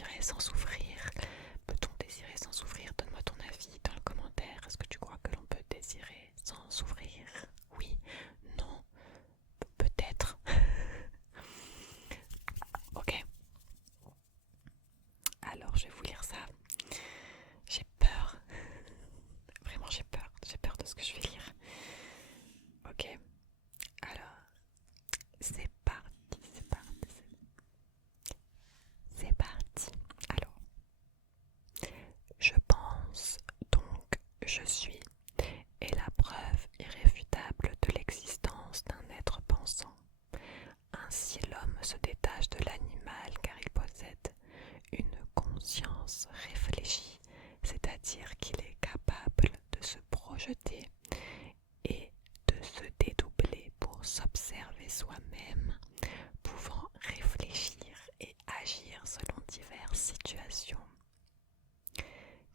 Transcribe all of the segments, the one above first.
désirer sans souffrir? Peut-on désirer sans souffrir? Donne-moi ton avis dans le commentaire. Est-ce que tu crois que l'on peut désirer sans souffrir? Oui, non, peut-être. Ok, alors je vais vous lire ça. J'ai peur. Vraiment, j'ai peur. J'ai peur de ce que je vais lire. Ok, alors, c'est parti, c'est parti. C'est parti. Alors, je pense, donc je suis, est la preuve irréfutable de l'existence d'un être pensant. Ainsi l'homme se détache de l'animal car il possède une conscience réfléchie, c'est-à-dire qu'il est capable de se projeter et de se dédoubler pour s'observer soi-même, pouvant réfléchir et agir selon diverses situations.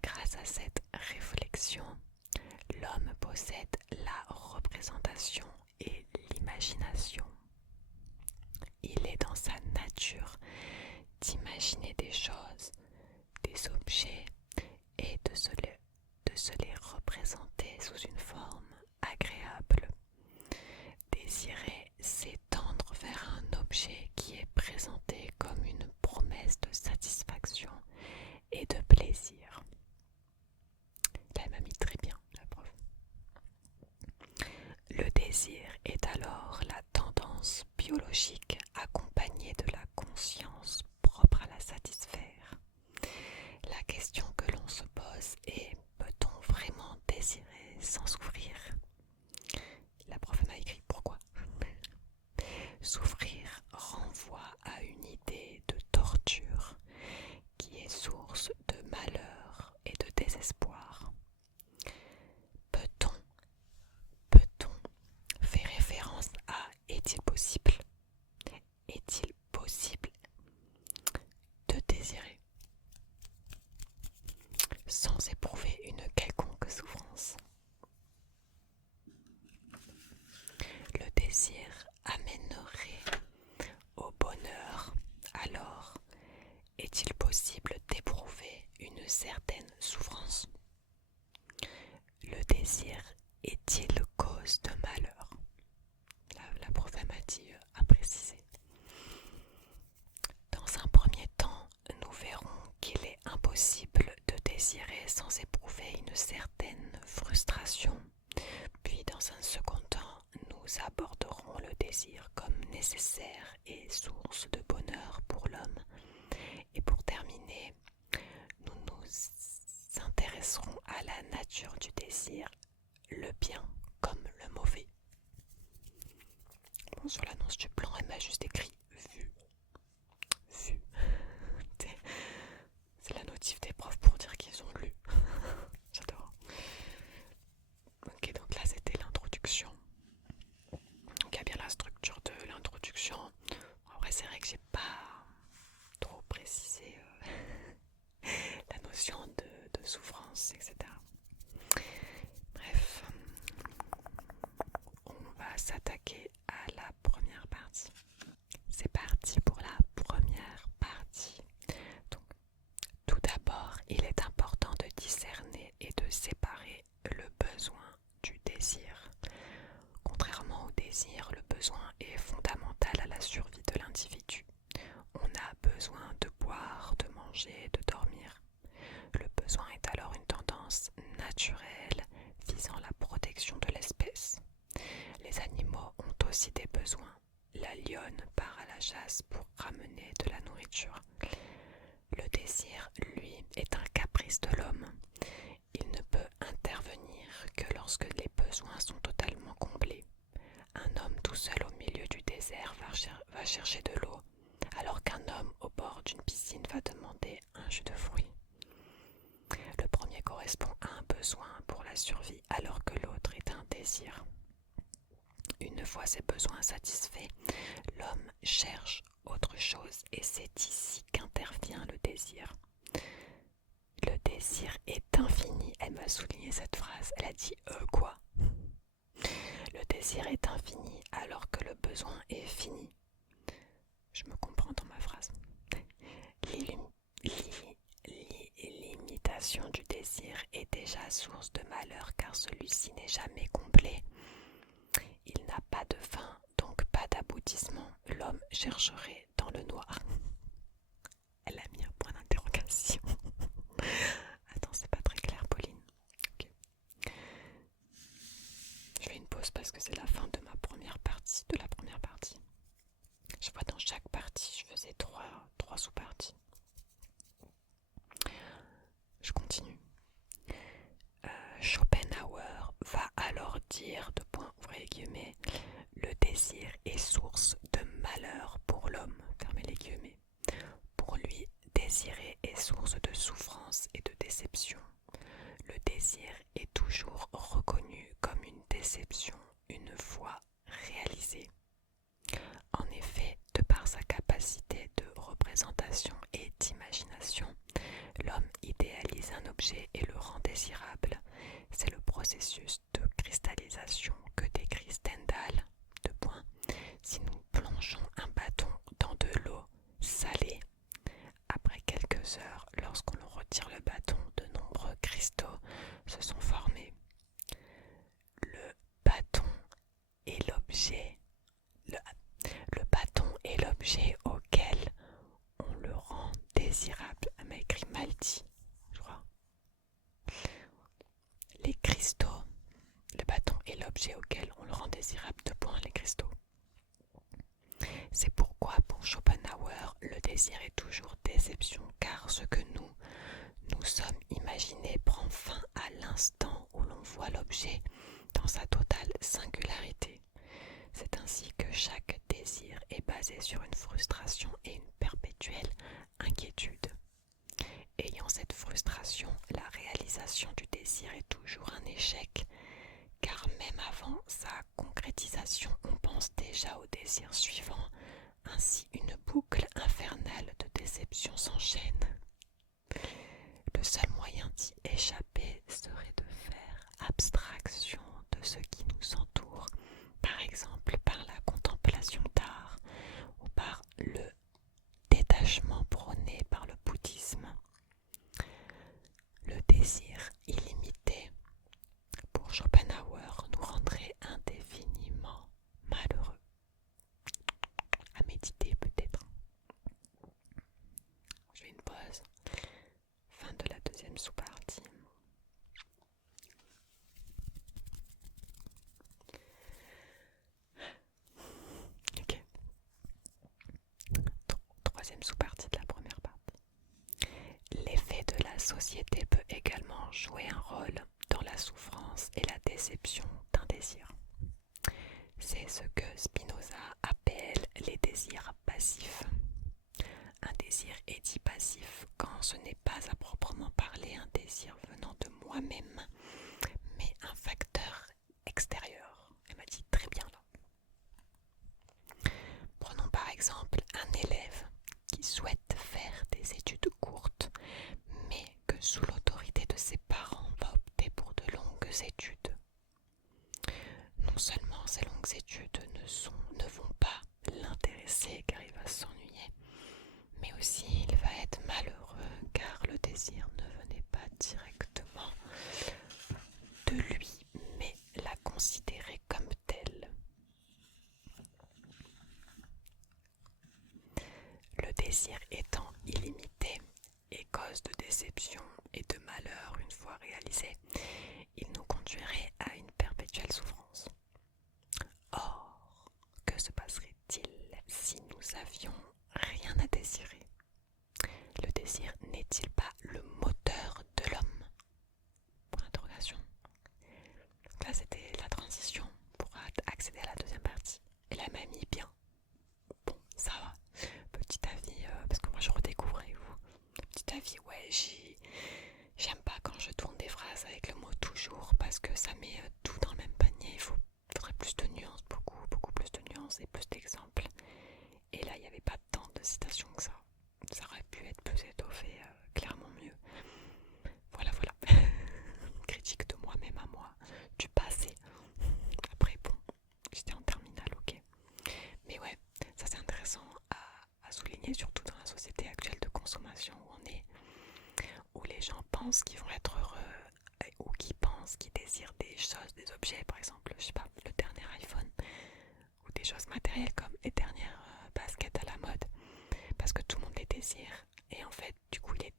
Grâce à cette réflexion, l'homme possède la représentation et l'imagination. Il est dans sa nature d'imaginer des choses, des objets et de se les représenter sous une forme agréable. Désirer s'étendre vers un objet qui est présenté comme une promesse de satisfaction et de plaisir. Là, elle m'a mis très bien, la prof. Le désir est alors la tendance biologique accompagnée de la conscience propre à la satisfaire. La question que l'on se pose est: peut-on vraiment désirer sans souffrir? La prof m'a écrit pourquoi. Souffrir renvoie à une idée de torture qui est source de malheur et de désespoir. Peut-on fait référence à est-il possible? Est-il possible de désirer sans éprouver une quelconque souffrance? Le désir amènerait au bonheur. Alors, est-il possible d'éprouver une certaine souffrance? Le désir est-il cause de malheur? La prof m'a dit à préciser. Dans un premier temps, nous verrons qu'il est impossible de désirer sans éprouver une certaine frustration. Puis dans un second temps, nous aborderons le désir comme nécessaire et source de bonheur pour l'homme. Et pour terminer, nous nous intéresserons à la nature du désir, le bien comme le mauvais. Bon, sur l'annonce du plan, elle m'a juste écrit vu. Vu. C'est la notif des profs pour dire qu'ils ont lu. J'adore. Ok, donc là c'était l'introduction. Donc il y a bien la structure de l'introduction. En vrai, c'est vrai que j'ai pas trop précisé la notion de souffrance, etc. Bref, on va s'attaquer à la première partie. C'est parti pour la première partie. Donc, tout d'abord, il est important de discerner et de séparer le besoin du désir. Contrairement au désir, le besoin est fondamental à la survie de l'individu. On a besoin de boire, de manger, de dormir. Le besoin est alors une tendance naturelle visant la protection de l'espèce. Les animaux ont aussi des besoins. La lionne part à la chasse pour ramener de la nourriture. Le désir, lui, est un caprice de l'homme. Il ne peut intervenir que lorsque les besoins sont totalement comblés. Un homme tout seul au milieu du désert va chercher de l'eau, alors qu'un homme au bord d'une piscine va demander un jus de fruits. Le premier correspond à un besoin pour la survie, alors que l'autre est un désir. Une fois ses besoins satisfaits, l'homme cherche autre chose et c'est ici qu'intervient le désir. Le désir est infini. Elle m'a souligné cette phrase. Elle a dit quoi? Le désir est infini alors que le besoin est fini. Je me comprends dans ma phrase. représentation du désir est déjà source de malheur car celui-ci n'est jamais comblé. Il n'a pas de fin, donc pas d'aboutissement. L'homme chercherait dans le noir. Elle a mis un point d'interrogation. Attends, c'est pas très clair, Pauline. Okay. Je fais une pause parce que c'est la fin de ma première partie, Je vois dans chaque partie, je faisais trois sous-parties. Je continue. Schopenhauer va alors dire, ouvrez les guillemets, le désir est source de malheur pour l'homme, fermez les guillemets. Pour lui, désirer est source de souffrance et de déception. Le désir est toujours reconnu comme une déception une fois réalisé. En effet, de par sa capacité de représentation et d'imagination, l'homme idéalise un objet et le rend désirable. C'est le processus de cristallisation que décrit Stendhal. Si nous plongeons un bâton dans de l'eau salée, après quelques heures, lorsqu'on retire le bâton, de nombreux cristaux se sont formés. Le bâton est l'objet auquel on le rend désirable. Elle m'a écrit mal dit, je crois. Les cristaux, le bâton est l'objet auquel on le rend désirable, les cristaux. C'est pourquoi pour Schopenhauer, le désir est toujours déception, car ce que nous sommes imaginés prend fin à l'instant où l'on voit l'objet dans sa totale singularité. C'est ainsi que chaque désir est basé sur une frustration et une perpétuelle inquiétude. Ayant cette frustration, la réalisation du désir est toujours un échec, car même avant sa concrétisation, on pense déjà au désir suivant. Ainsi, une boucle infernale de déception s'enchaîne. Le seul moyen d'y échapper serait de faire abstraction de ce qui nous entoure, par exemple par la contemplation d'art ou par le détachement prôné par le bouddhisme. Le désir illimité, pour Schopenhauer, nous rendrait indéfiniment malheureux. À méditer peut-être. Je fais une pause. Fin de la deuxième sous-partie. Ok. Troisième sous-partie de la première partie. L'effet de la société peut également jouer un rôle dans la souffrance et la déception d'un désir. C'est ce que Spinoza appelle les désirs passifs. Un désir est dit passif quand ce n'est pas à proprement parler un désir venant de moi-même, mais un facteur extérieur. Elle m'a dit très bien là. Prenons par exemple un élève qui souhaite faire des études courtes, mais que sous l'autorité de ses parents va opter pour de longues études. Non seulement ces longues études ne vont pas l'intéresser car il va s'ennuyer, mais aussi il va être malheureux car le désir ne venait pas directement de lui, mais l'a considéré comme tel. Le désir étant illimité et cause de déception et de malheur une fois réalisé, il nous conduirait à une perpétuelle souffrance. Or, que se passerait-il si nous avions rien à désirer? Le désir n'est-il pas le moteur de l'homme? Point d'interrogation. Là, c'était la transition pour accéder à la deuxième partie. Et la m'a mis bien. Bon, ça va. Petit avis, parce que moi je redécouvre avec vous. Petit avis, ouais, j'aime pas quand je tourne des phrases avec le mot toujours parce que ça met tout dans le même panier. Il faudrait plus de nuances, beaucoup plus de nuances et plus d'exemples. Et là, il n'y avait pas tant de citations que ça. Ça aurait pu être plus étoffé, clairement mieux. Voilà. Critique de moi-même à moi, du passé. Après, bon, j'étais en terminale, ok. Mais ouais, ça c'est intéressant à souligner, surtout dans la société actuelle de consommation où on est, où les gens pensent pensent qu'ils vont être heureux ou qui pensent, qui désirent des choses, des objets, par exemple, je sais pas, le dernier iPhone ou des choses matérielles comme les dernières baskets à la mode, parce que tout le monde les désire et en fait du coup des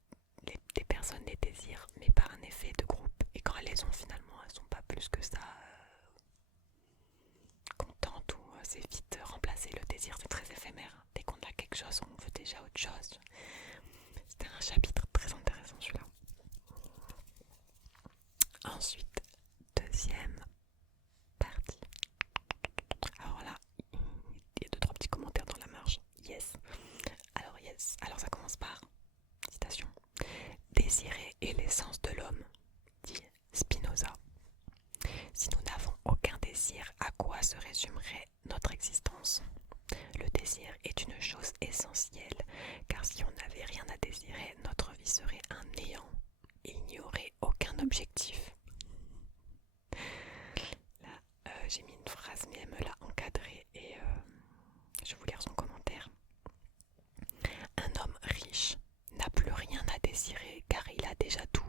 personnes les désirent mais par un effet de groupe et quand elles les ont finalement elles sont pas plus que ça contentes ou c'est vite remplacé. Le désir c'est très éphémère, dès qu'on a quelque chose on veut déjà autre chose. C'était un chapitre très intéressant celui-là. Ensuite, deuxième partie. Alors là, il y a 2-3 petits commentaires dans la marge. Yes. Alors ça commence par citation. Désirer est l'essence de l'homme, dit Spinoza. Si nous n'avons aucun désir, à quoi se résumerait notre existence? Le désir est une chose essentielle, car si on n'avait rien à désirer, notre vie serait un néant. Il n'y aurait aucun objectif. Là, j'ai mis une phrase, mais elle me l'a encadrée et je vais vous lire son commentaire. Un homme riche n'a plus rien à désirer car il a déjà tout.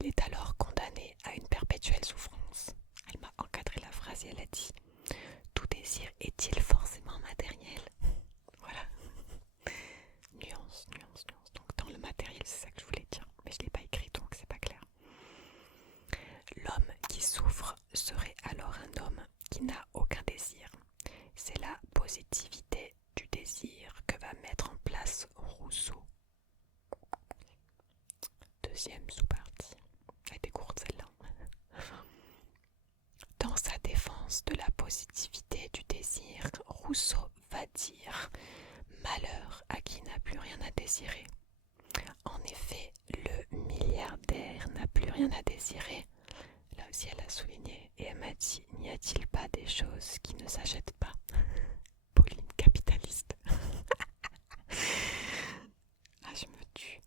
Il est alors condamné à une perpétuelle souffrance. Elle m'a encadré la phrase et elle a dit « Tout désir est-il forcément matériel ?» Voilà. Nuance. Donc dans le matériel, c'est ça que je voulais dire. Mais je ne l'ai pas écrit donc c'est pas clair. L'homme qui souffre serait alors un homme qui n'a aucun désir. C'est la positivité du désir que va mettre en place Rousseau. Deuxième sous-partie. Elle était courte celle-là. Dans sa défense de la positivité du désir, Rousseau va dire « Malheur à qui n'a plus rien à désirer ». En effet, le milliardaire n'a plus rien à désirer. Là aussi elle a souligné et elle m'a dit « N'y a-t-il pas des choses qui ne s'achètent pas ?» Pauline capitaliste. Ah je me tue.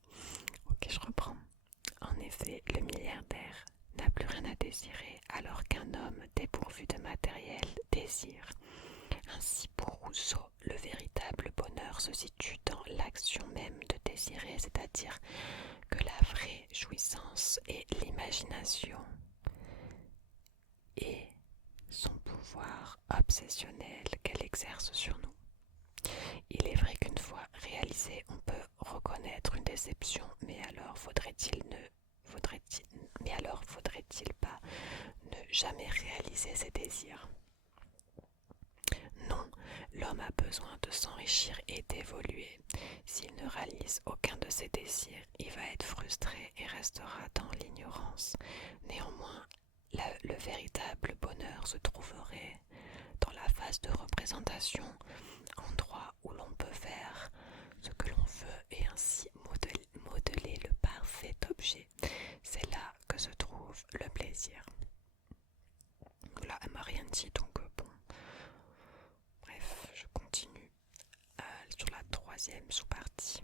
Ok je reprends. En effet, le milliardaire n'a plus rien à désirer alors qu'un homme dépourvu de matériel désire. Ainsi pour Rousseau, le véritable bonheur se situe dans l'action même de désirer, c'est-à-dire que la vraie jouissance est l'imagination et son pouvoir obsessionnel qu'elle exerce sur nous. Il est vrai qu'une fois réalisé, on peut reconnaître une déception, mais alors faudrait-il pas ne jamais réaliser ses désirs? Non, l'homme a besoin de s'enrichir et d'évoluer. S'il ne réalise aucun de ses désirs, il va être frustré et restera dans l'ignorance. Néanmoins, le véritable bonheur se trouverait dans la phase de représentation, endroit où l'on peut faire ce que l'on veut et ainsi modeler le parfait objet. C'est là que se trouve le plaisir. Là, elle m'a rien dit, donc bon. Bref, je continue sur la troisième sous-partie.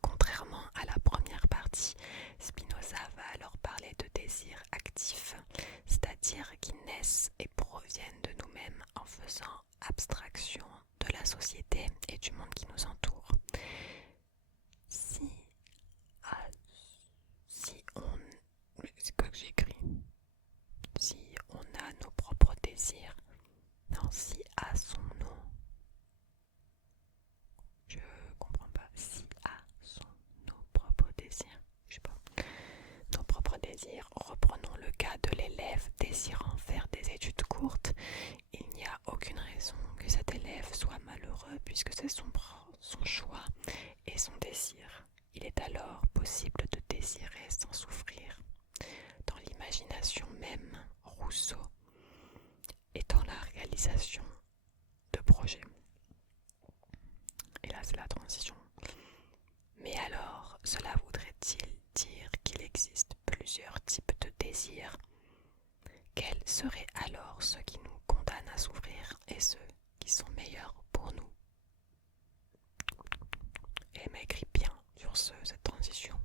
Contrairement à la première partie, Spinoza va alors parler de désirs actifs, c'est-à-dire qui naissent et proviennent de nous-mêmes en faisant abstraction de la société et du monde qui nous entoure. C'est quoi que j'ai écrit? Si on a nos propres désirs, non, si à son nom. Je comprends pas. Si à nos propres désirs. Je sais pas. Nos propres désirs. Reprenons le cas de l'élève désirant faire des études courtes. Il n'y a aucune raison que cet élève soit malheureux puisque c'est son choix et son désir. Il est alors possible de désirer sans souffrir. Dans l'imagination même, Rousseau est dans la réalisation de projets. Et là, c'est la transition. Mais alors, cela voudrait-il dire qu'il existe plusieurs types de désirs? Quels seraient alors ceux qui nous condamnent à souffrir et ceux qui sont meilleurs pour nous? Et elle m'a écrit bien sur cette transition,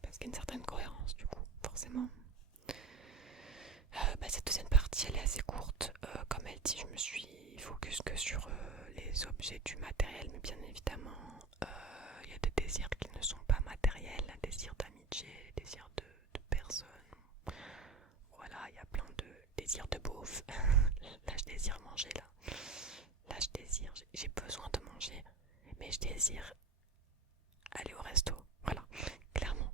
parce qu'il y a une certaine cohérence du coup, forcément. Cette deuxième partie, elle est assez courte. Comme elle dit, je me suis focus que sur les objets du matériel, mais bien évidemment, il y a des désirs qui ne sont pas matériels, un désir d'amitié désir aller au resto. Voilà, clairement.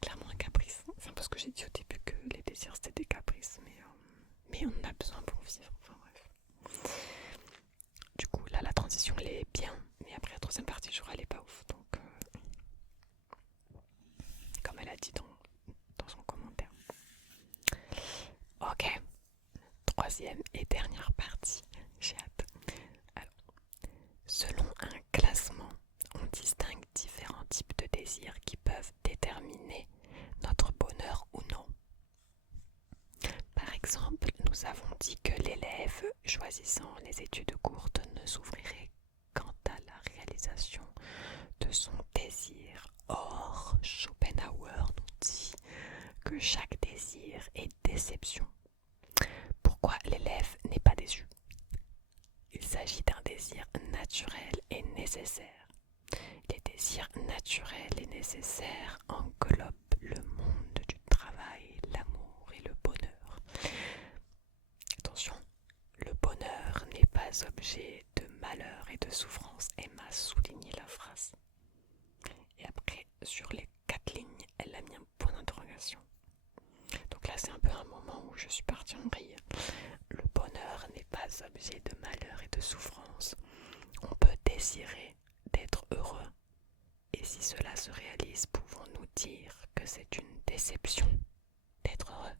Clairement un caprice. C'est un peu ce que j'ai dit au début, que les désirs c'était des caprices, mais on en a besoin pour vivre. Enfin bref. Du coup là la transition elle est bien, mais après la troisième partie je crois elle est pas ouf. Donc comme elle a dit dans son commentaire. Ok, troisième et dernière partie, j'ai hâte. Alors, selon un classement, on distingue différents types de désirs qui peuvent déterminer notre bonheur ou non. Par exemple, nous avons dit que l'élève choisissant les études courtes ne souffrirait quant à la réalisation de son désir. Or, Schopenhauer nous dit que chaque désir est déception. Pourquoi l'élève n'est pas déçu? Il s'agit d'un désir naturel et nécessaire. Les désirs naturels et nécessaires englobent le monde du travail, l'amour et le bonheur. Attention, le bonheur n'est pas objet de malheur et de souffrance. Emma a souligné la phrase. Et après, sur les 4 lignes, elle a mis un point d'interrogation. Donc là, c'est un peu un moment où je suis partie en vrille. Le bonheur n'est pas objet de malheur et de souffrance. On peut désirer d'être heureux. Et si cela se réalise, pouvons-nous dire que c'est une déception d'être heureux?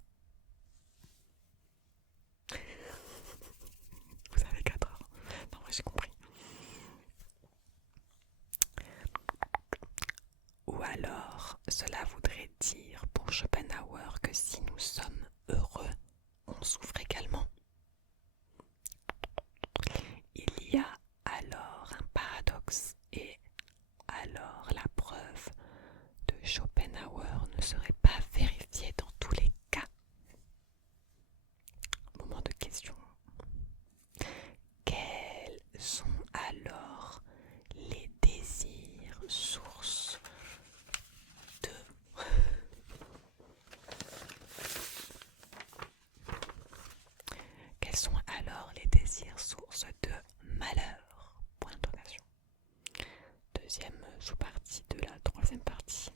Vous avez 4 heures. Non, moi j'ai compris. Ou alors, cela voudrait dire pour Schopenhauer que si nous sommes heureux, on souffre également. Il y a alors un paradoxe et alors la preuve de Schopenhauer ne serait pas vérifiée dans tous les cas. Moment de question. Quels sont alors les désirs sources de... Quels sont alors les désirs sources de malheur? Point d'interrogation. Deuxième sous-partie de la troisième partie.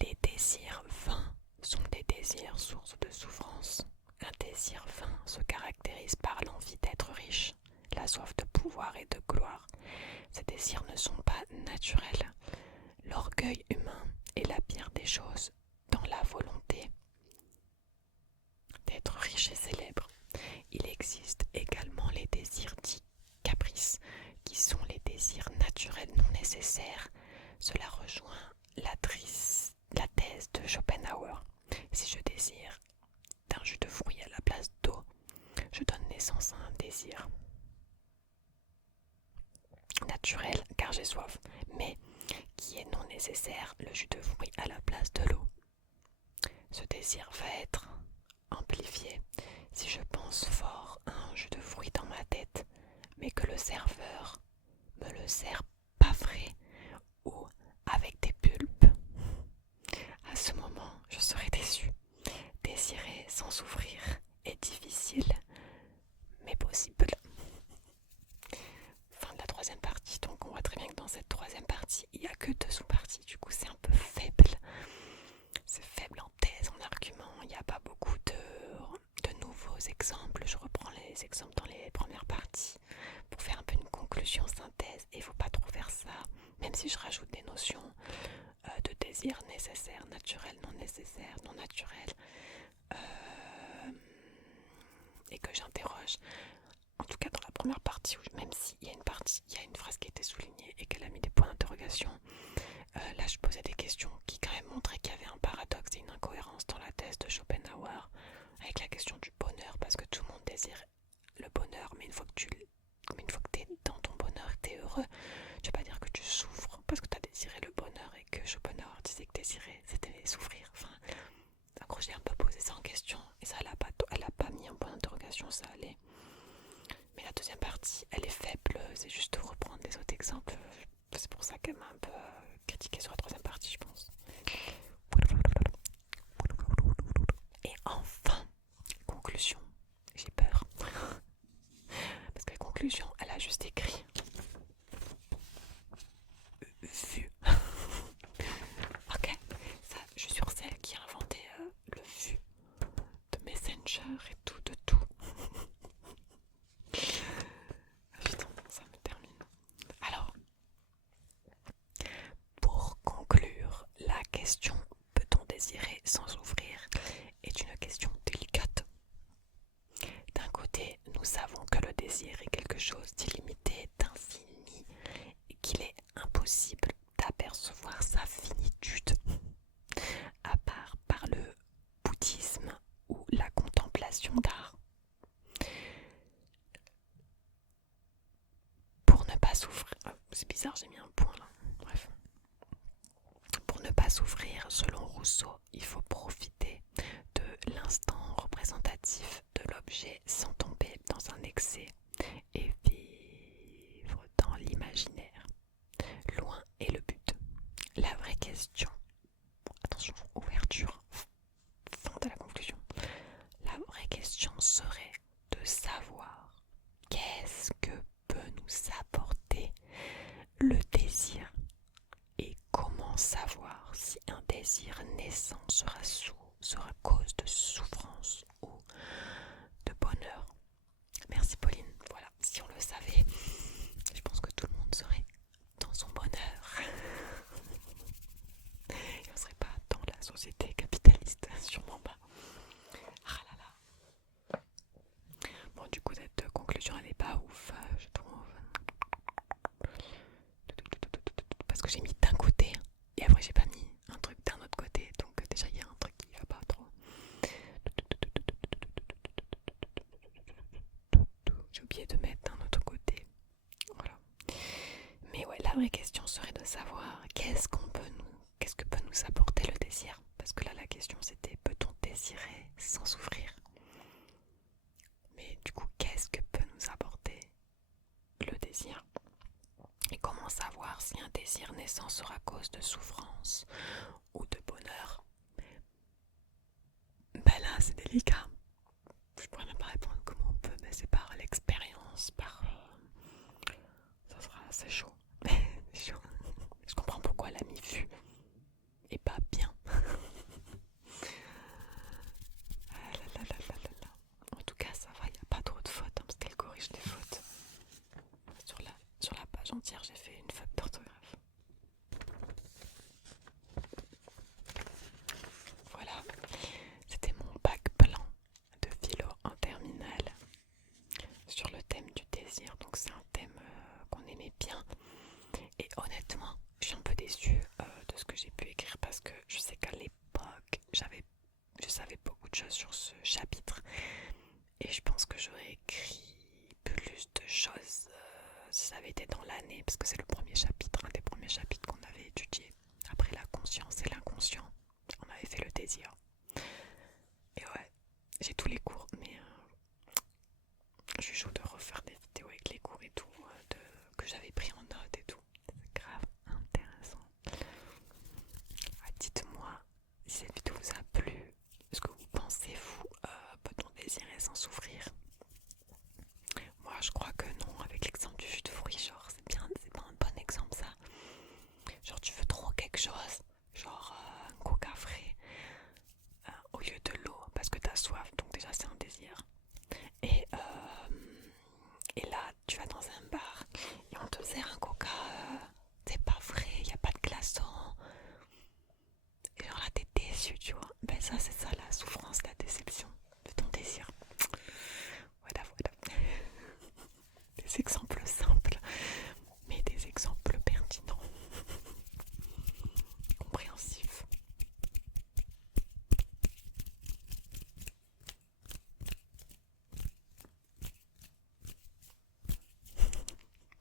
Les désirs vains sont des désirs sources de souffrance. Un désir vain se caractérise par l'envie d'être riche, la soif de pouvoir et de gloire. Ces désirs ne sont pas naturels. L'orgueil humain est la pire des choses dans la volonté d'être riche et célèbre. Il existe également les désirs dits caprices, qui sont les désirs naturels non nécessaires. Cela rejoint la thèse de Schopenhauer. Si je désire d'un jus de fruits à la place d'eau, je donne naissance à un désir naturel car j'ai soif, mais qui est non nécessaire, le jus de fruits à la place de l'eau. Ce désir va être amplifié si je pense fort à un jus de fruits dans ma tête, mais que le serveur me le sert pas frais ou avec des pulpes. À ce moment, je serai déçu. Désirer sans souffrir est difficile, mais possible. Fin de la troisième partie. Donc on voit très bien que dans cette troisième partie, il n'y a que 2 sous-parties. Du coup, c'est un peu faible. C'est faible en thèse, en argument. Il n'y a pas beaucoup de nouveaux exemples. Je reprends les exemples dans les premières parties pour faire un peu une conclusion synthèse. Et il ne faut pas trop faire ça, même si je rajoute des notions de désir nécessaire, naturel, non nécessaire, non naturel, et que j'interroge. En tout cas dans la première partie, même s'il y a une partie, il y a une phrase qui a été soulignée et qu'elle a mis des points d'interrogation, là je posais des questions qui quand même montraient qu'il y avait un paradoxe et une incohérence dans la thèse de Schopenhauer avec la question du bonheur, parce que tout le monde désire le bonheur, mais une fois que tu es dans ton bonheur, que tu es heureux, je vais pas dire que tu souffres parce que tu as désiré le bonheur et que Schopenhauer disait que désirer c'était souffrir. Enfin, en gros j'ai un peu posé ça en question et ça elle a pas mis un point d'interrogation, ça allait. Mais la deuxième partie elle est faible, c'est juste de reprendre les autres exemples. C'est pour ça qu'elle m'a un peu critiqué sur la troisième partie, je pense. Et enfin, conclusion, j'ai peur. Parce que question peut-on désirer sans souffrir est une question délicate. D'un côté, nous savons que le désir est quelque chose d'illimité, d'infini, et qu'il est impossible d'apercevoir sa finitude, à part par le bouddhisme ou la contemplation d'art. Pour ne pas souffrir, c'est bizarre, j'ai mis un point là, bref. Pour ne pas souffrir, selon Rousseau, il faut profiter de l'instant représentatif de l'objet sans tomber dans un excès et vivre dans l'imaginaire. Loin est le but. La vraie question, attention, ouverture, fin de la conclusion. La vraie question serait de savoir qu'est-ce que peut nous apporter le désir et comment savoir si un désir naissant sera cause de souffrance ou de bonheur. Merci Pauline. Voilà, si on le savait, je pense que tout le monde serait dans son bonheur. Et on ne serait pas dans la société capitaliste, sûrement pas. Ah là là. Bon, du coup, cette conclusion, elle n'est pas ouf, je trouve. Parce que j'ai mis d'un côté et après j'ai pas mis un truc d'un autre côté. Donc déjà, il y a un truc qui va pas trop. J'ai oublié de mettre d'un autre côté. Voilà. Mais ouais, la vraie question serait de savoir qu'est-ce que peut nous apporter le désir. Parce que là, la question c'était peut-on désirer sans souffrir? Mais du coup, qu'est-ce que peut nous apporter le désir? Et comment savoir si un désir naissant sera cause de souffrance ou de bonheur? Ben là, c'est délicat. Je pourrais même pas répondre comment on peut, mais c'est par l'expérience, ça sera assez chaud. Chaud. Je comprends pourquoi elle a mis vu et pas bien. Ah là là là là là là. En tout cas, ça va, il n'y a pas trop de fautes, hein, parce qu'elle corrige les fautes. Sur la page entière, j'ai fait une faute d'orthographe. Voilà, c'était mon bac blanc de philo en terminale sur le thème du désir. Donc c'est un thème qu'on aimait bien. Et honnêtement, je suis un peu déçue de ce que j'ai pu écrire parce que je sais qu'à l'époque, je savais beaucoup de choses sur ce chapitre. Et je pense que j'aurais écrit plus de choses si ça avait été dans l'année, parce que c'est le premier chapitre, un des premiers chapitres qu'on avait étudié. Après la conscience et l'inconscient, on avait fait le désir. Et ouais, j'ai tous les cours, mais je suis chaud de refaire des vidéos avec les cours et tout, que j'avais pris en note et tout. C'est grave intéressant. Ouais, dites-moi si cette vidéo vous a plu. Ce que vous pensez, vous, peut-on désirer sans souffrir? Moi, je crois que non, avec l'exemple du jus de fruits, genre, c'est pas un bon exemple ça. Genre, tu veux trop quelque chose, genre un coca frais, au lieu de l'eau, parce que t'as soif, donc déjà c'est un désir. Et là, tu vas dans un bar et on te sert un coca, c'est pas frais, y a pas de glaçon. Et genre là, t'es déçu, tu vois. Ben ça, c'est ça la souffrance, la déception de ton désir. Voilà. Des exemples simples, mais des exemples pertinents, compréhensifs.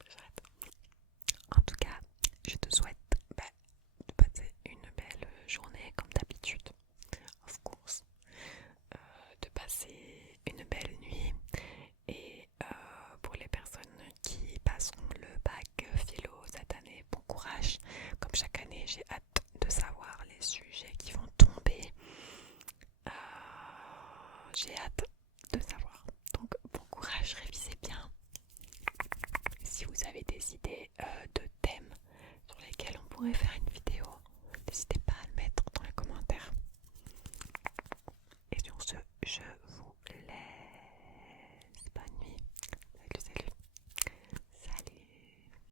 J'arrête. En tout cas, je te souhaite de passer une belle journée comme d'habitude, of course, de passer une belle nuit et pour les personnes qui passeront le bac philo cette année, bon courage. Comme chaque année, j'ai hâte de savoir les sujets qui vont tomber. J'ai hâte de savoir. Donc bon courage, révisez bien. Si vous avez des idées de thèmes sur lesquels on pourrait faire une